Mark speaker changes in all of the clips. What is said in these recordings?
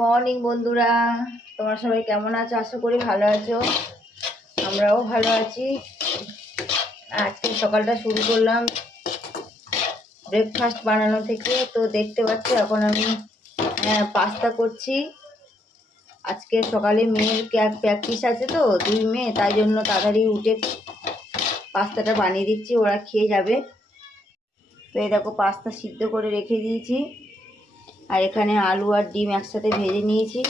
Speaker 1: Morning বন্ধুরা। তোমরা সবাই কেমন আছো? আশা করি ভালো আছো। আমরাও ভালো আছি। আজকে সকালটা শুরু করলাম ব্রেকফাস্ট বানানো থেকে। তো দেখতে পাচ্ছ, এখন আমি পাস্তা করছি। আজকে সকালে মেয়ের প্র্যাকটিস আছে তো, দুই মেয়ে, তাই জন্য তাড়াতাড়ি উঠে পাস্তাটা বানিয়ে দিচ্ছি, ওরা খেয়ে যাবে। তো এই দেখো পাস্তা সিদ্ধ করে রেখে দিয়েছি। আর এখানে আলু আর ডিম একসাথে ভেজে নিয়েছি।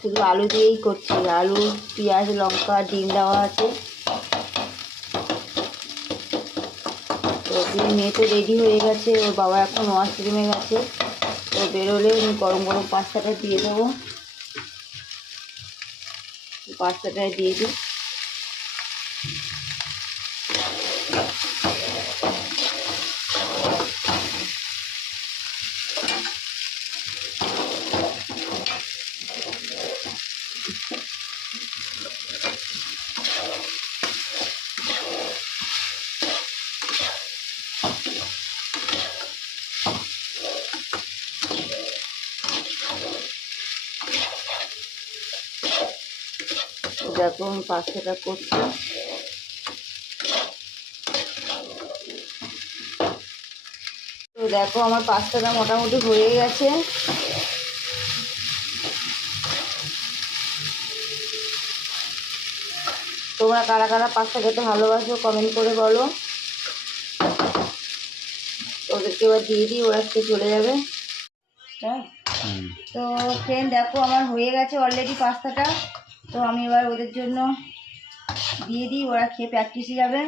Speaker 1: শুধু আলু দিয়েই করছি। আলু, পেঁয়াজ, লঙ্কা, ডিম দেওয়া আছে। তো মেয়ে তো রেডি হয়ে গেছে। ওর বাবা এখন ওয়াশরুমে গেছে। তো বেরোলে আমি গরম গরম পাস্তাটা দিয়ে দেবো। পাস্তাটা দিয়ে দিই। দেখো আমি পাস্তাটা করছি তো দেখো আমার পাস্তাটা মোটামুটি হয়ে গেছে। তোমরা কারা কারা পাস্তা খেতে ভালোবাসো কমেন্ট করে বলো। ওদেরকে এবার দিয়ে দিই ওরা খেয়ে চলে যাবে। তো ফ্রেন্ড দেখো আমার হয়ে গেছে অলরেডি পাস্তাটা তো আমি এবার ওদের জন্য দিয়ে দিই, ওরা খেয়ে প্র্যাকটিসে যাবে।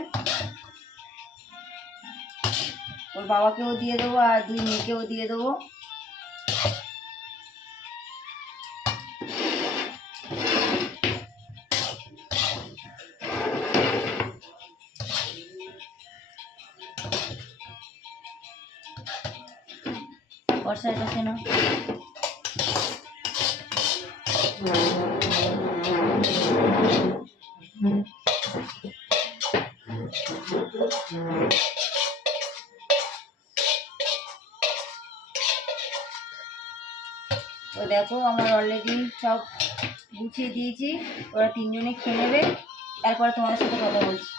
Speaker 1: ওর বাবাকেও দিয়ে দেবো আর দুই মেয়েকেও দিয়ে দেবো। বর্ষায় কাছে না। তো দেখো, আমার অলরেডি সব গুছিয়ে দিয়েছি। ওরা তিনজনে খেয়ে নেবে। তারপরে তোমার সাথে কথা বলছি।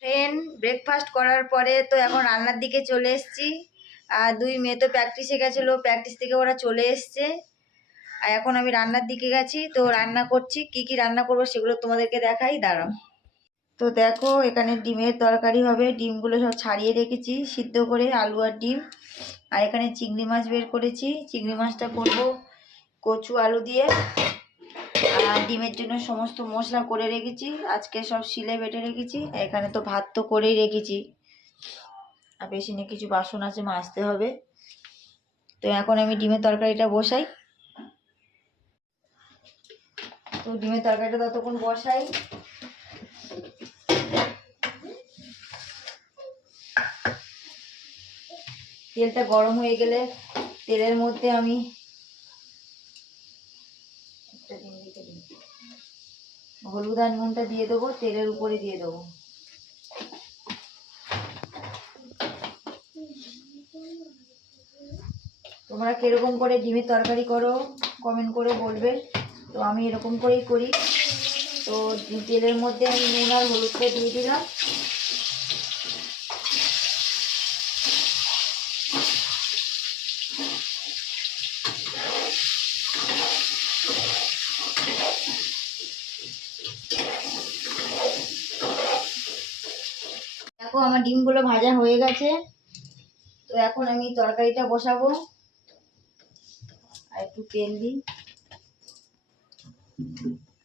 Speaker 1: ট্রেন ব্রেকফাস্ট করার পরে তো এখন রান্নার দিকে চলে এসেছি। আর দুই মেয়ে তো প্র্যাকটিসে গেছিল। প্র্যাকটিস থেকে ওরা চলে এসছে। আর এখন আমি রান্নার দিকে গেছি, তো রান্না করছি, কি কি রান্না করব সেগুলো তোমাদেরকে দেখাই, দাঁড়াও। তো দেখো, এখানে ডিমের তরকারি হবে, ডিমগুলো সব ছাড়িয়ে রেখেছি, সিদ্ধ করে আলু আর ডিম। আর এখানে চিংড়ি মাছ বের করেছি, চিংড়ি মাছটা করব কচু আলু দিয়ে। আর ডিমের জন্য সমস্ত মশলা করে রেখেছি, আজকে সব শিলে বেটে রেখেছি এখানে তো ভাত তো করেই রেখেছি। আর বেশি নিয়ে কিছু বাসন আছে, মাজতে হবে। তো এখন আমি ডিমের তরকারিটা বসাই। তো ডিমের তরকারিটা ততক্ষণ বসাই। তেলটা গরম হয়ে গেলে তেলের মধ্যে আমি হলুদ আর নুনটা দিয়ে দেবো, তেলের উপরে দিয়ে দেবো। তোমরা কীরকম করে ডিমের তরকারি করো কমেন্ট করে বলবে। তো আমি এরকম করেই করি। তো তেলের মধ্যে আমি নুন আর হলুদটা দিয়ে দিলাম। দেখো আমার ডিমগুলো ভাজা হয়ে গেছে। তো এখন আমি তরকারিটা বসাবো। আর একটু তেল দিই। Thank you.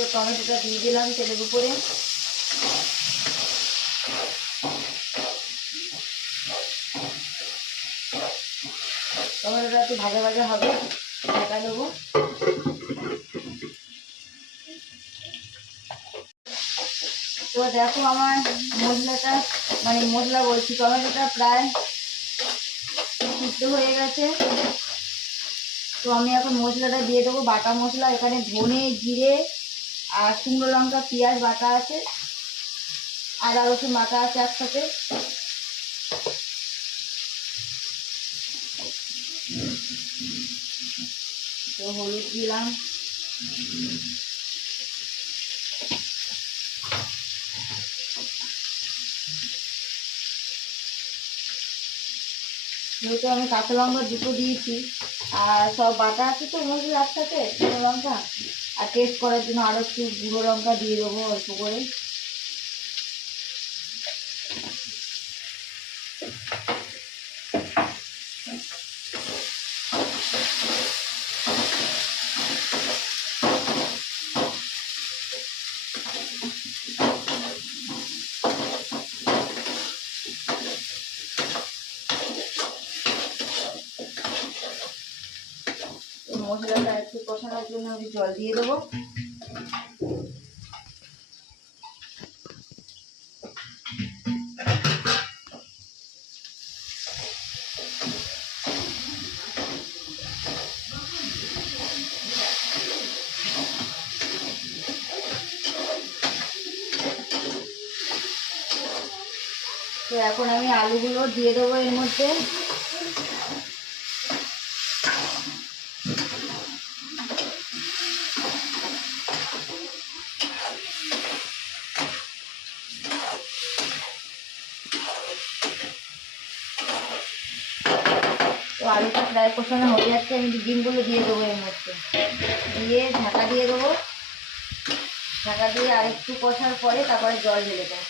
Speaker 1: তো টমেটোটা দিয়ে দিলাম তেলের উপরে। টমেটোটা একটু ভাজা ভাজা হবে, ঢাকা দেবো। তো দেখো আমার মশলাটা মানে মশলা বলছি, টমেটোটা প্রায় সিদ্ধ হয়ে গেছে। তো আমি এখন মশলাটা দিয়ে দেবো, বাটা মশলা, এখানে ধনে, জিরে আর শুকনো লঙ্কা, পেঁয়াজ বাটা আছে, আদা, রসুন বাটা আছে একসাথে। তো হলুদ দিলাম। যেহেতু আমি কাঁচা লঙ্কা দুটো দিয়েছি, আর সব বাটা আছে তো মশলা একসাথে লঙ্কা। আর টেস্ট করার জন্য আরও একটু গুঁড়ো লঙ্কা দিয়ে দেবো অল্প করে। মশলাটা একটু কষানোর জন্য আমি জল দিয়ে দেবো। তো এখন আমি আলুগুলো দিয়ে দেবো এর মধ্যে তো আলুটা প্রায় কষানো হয়ে যাচ্ছে আমি ডিমগুলো দিয়ে দেবো এর মধ্যে। দিয়ে ঢাকা দিয়ে দেবো। ঢাকা দিয়ে আরেকটু কষার পরে তারপরে জল ঢেলে দেবো।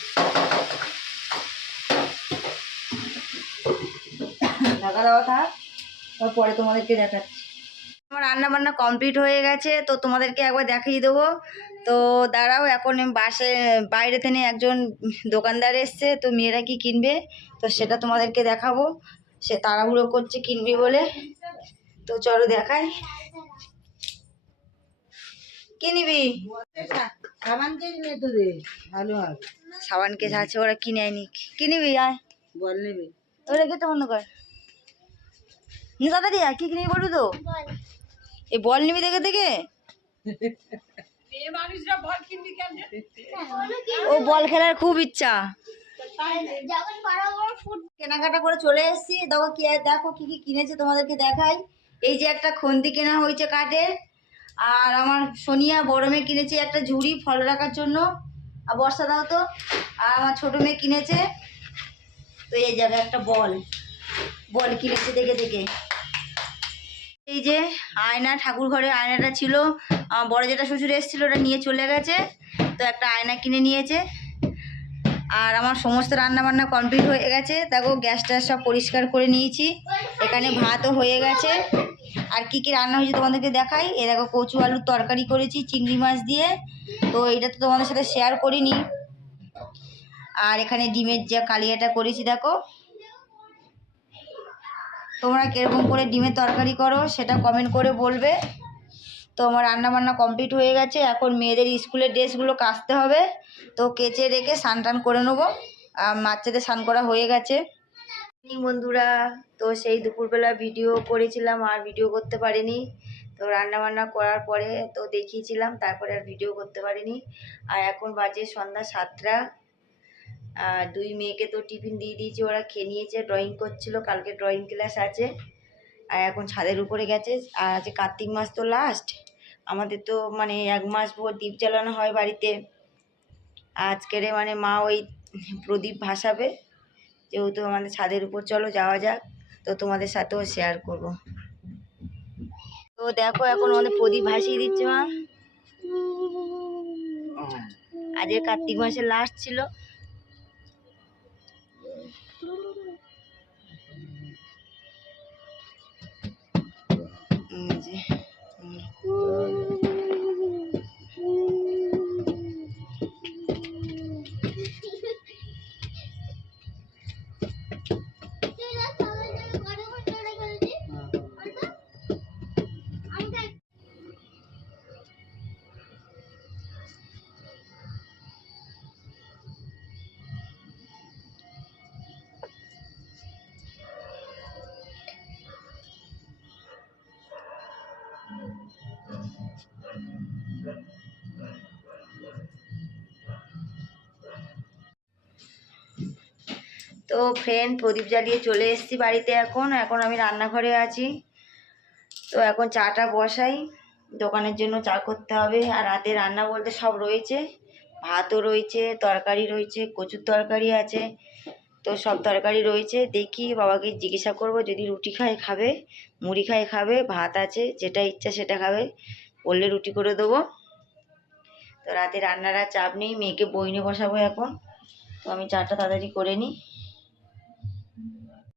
Speaker 1: ঢাকা দেওয়া থাক, তারপরে তোমাদেরকে দেখাচ্ছি। আমার রান্না বান্না কমপ্লিট হয়ে গেছে, তো তোমাদেরকে একবার দেখিয়ে দেবো। তো দাঁড়াও, এখন বাসে, বাইরে থেকে একজন দোকানদার এসছে, তো মেয়েরা কি কিনবে? তো সেটা তোমাদেরকে দেখাবো। সে তাড়াহুড়ো করছে কিনবি বলে। তো চলো দেখাই। কি নিবি?
Speaker 2: সাবান
Speaker 1: কেস আছে ওরা কিনে আয়নি। কি নিবি আয়।
Speaker 2: বল নেবে।
Speaker 1: ওরা গেটে বন্ধ কর। নি তাড়াতাড়ি আয় কি কিনবি বলবি তো? এই বল নিবি দেখে দেখে। ও বল খেলার খুব ইচ্ছা। কেনাকাটা করে চলে এসেছি। দেখো কি দেখো কি কি কিনেছে তোমাদেরকে দেখাই। এই যে একটা খন্তি কেনা হয়েছে কাঠের, আর আমার সোনিয়া বড় মেয়ে কিনেছে একটা ঝুড়ি ফল রাখার জন্য। আর বর্ষা দাও তো। আর আমার ছোটো মেয়ে কিনেছে। তো এই যাবে একটা বল। বল কিনেছে দেখে দেখে। এই যে আয়না, ঠাকুর ঘরের আয়নাটা ছিল। বড় যেটা শ্বশুর এসেছিল, ওটা নিয়ে চলে গেছে। তো একটা আয়না কিনে নিয়েছে। আর আমার সমস্ত রান্না বান্না কমপ্লিট হয়ে গেছে। দেখো, গ্যাস ট্যাস সব পরিষ্কার করে নিয়েছি। এখানে ভাতও হয়ে গেছে। আর কি কি রান্না হয়েছে তোমাদেরকে দেখাই। এ দেখো, কচু আলুর তরকারি করেছি, চিংড়ি মাছ দিয়ে। তো এটা তো তোমাদের সাথে শেয়ার করিনি। আর এখানে ডিমের যে কালিয়াটা করেছি, দেখো। তোমরা কীরকম করে ডিমের তরকারি করো, সেটা কমেন্ট করে বলবে। তো আমার রান্না বান্না কমপ্লিট হয়ে গেছে। এখন মেয়েদের স্কুলের ড্রেসগুলো কাচতে হবে। তো কেচে রেখে স্নান টান করে নেব। আর বাচ্চাদের স্নান করা হয়ে গেছে। বন্ধুরা। তো সেই দুপুরবেলা ভিডিও করেছিলাম, আর ভিডিও করতে পারিনি। তো রান্না বান্না করার পরে তো দেখিয়েছিলাম, তারপরে আর ভিডিও করতে পারিনি। আর এখন বাজে সন্ধ্যা সাতটা। আর দুই মেয়েকে তো টিফিন দিয়ে দিয়েছি, ওরা খেয়ে নিয়েছে ড্রয়িং করছিল। কালকে ড্রয়িং ক্লাস আছে। আর এখন ছাদের উপরে গেছে। আর আজকে কার্তিক মাস তো লাস্ট আমাদের তো মানে এক মাস পর দ্বীপ জ্বালানো হয় বাড়িতে। আজকের মানে মা ওই প্রদীপ ভাসাবে। যেহেতু আমাদের ছাদের উপর, চলো যাওয়া যাক। তো তোমাদের সাথেও শেয়ার করব। তো দেখো এখন আমাদের প্রদীপ ভাসিয়ে দিচ্ছে মা। আজকে কার্তিক মাসের লাস্ট ছিল। তো ফ্রেন্ড প্রদীপ জ্বালিয়ে চলে এসেছি বাড়িতে এখন। এখন আমি রান্নাঘরে আছি। তো এখন চাটা বসাই। দোকানের জন্য চা করতে হবে। আর রাতে রান্না বলতে সব রয়েছে। ভাতও রয়েছে, তরকারি রয়েছে, কচুর তরকারি আছে। তো সব তরকারি রয়েছে। দেখি বাবাকে জিজ্ঞাসা করব, যদি রুটি খায় খাবে, মুড়ি খায় খাবে, ভাত আছে, যেটা ইচ্ছা সেটা খাবে, বললে রুটি করে দেবো। তো রাতে রান্নার চাপ নেই। মেয়েকে বইনে বসাবো এখন। তো আমি চাটা তাড়াতাড়ি করে নিই।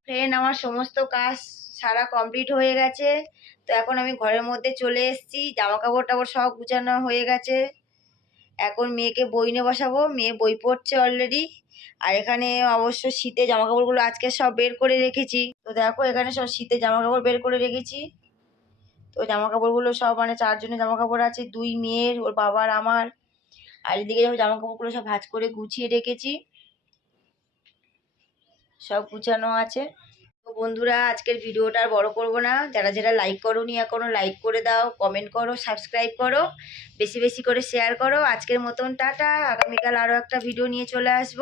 Speaker 1: ফ্রেন্ড আমার সমস্ত কাজ সারা কমপ্লিট হয়ে গেছে। তো এখন আমি ঘরের মধ্যে চলে এসেছি। জামা কাপড় টাপড় সব গুছানো হয়ে গেছে। এখন মেয়েকে বই নিয়ে বসাবো। মেয়ে বই পড়ছে অলরেডি আর এখানে অবশ্য শীতে জামা কাপড়গুলো আজকে সব বের করে রেখেছি। তো দেখো, এখানে সব শীতে জামা কাপড় বের করে রেখেছি। তো জামা কাপড়গুলো সব মানে চারজনের জামা কাপড় আছে। দুই মেয়ের, ওর বাবার, আমার। আর এদিকে জামা কাপড়গুলো সব ভাঁজ করে গুছিয়ে রেখেছি। সব গুছানো আছে। তো বন্ধুরা, আজকের ভিডিওটা আর বড় করব না। যারা যারা লাইক করোনি এখনও লাইক করে দাও কমেন্ট করো সাবস্ক্রাইব করো, বেশি বেশি করে শেয়ার করো। আজকের মতন টাটা। আগামীকাল আরও একটা ভিডিও নিয়ে চলে আসব।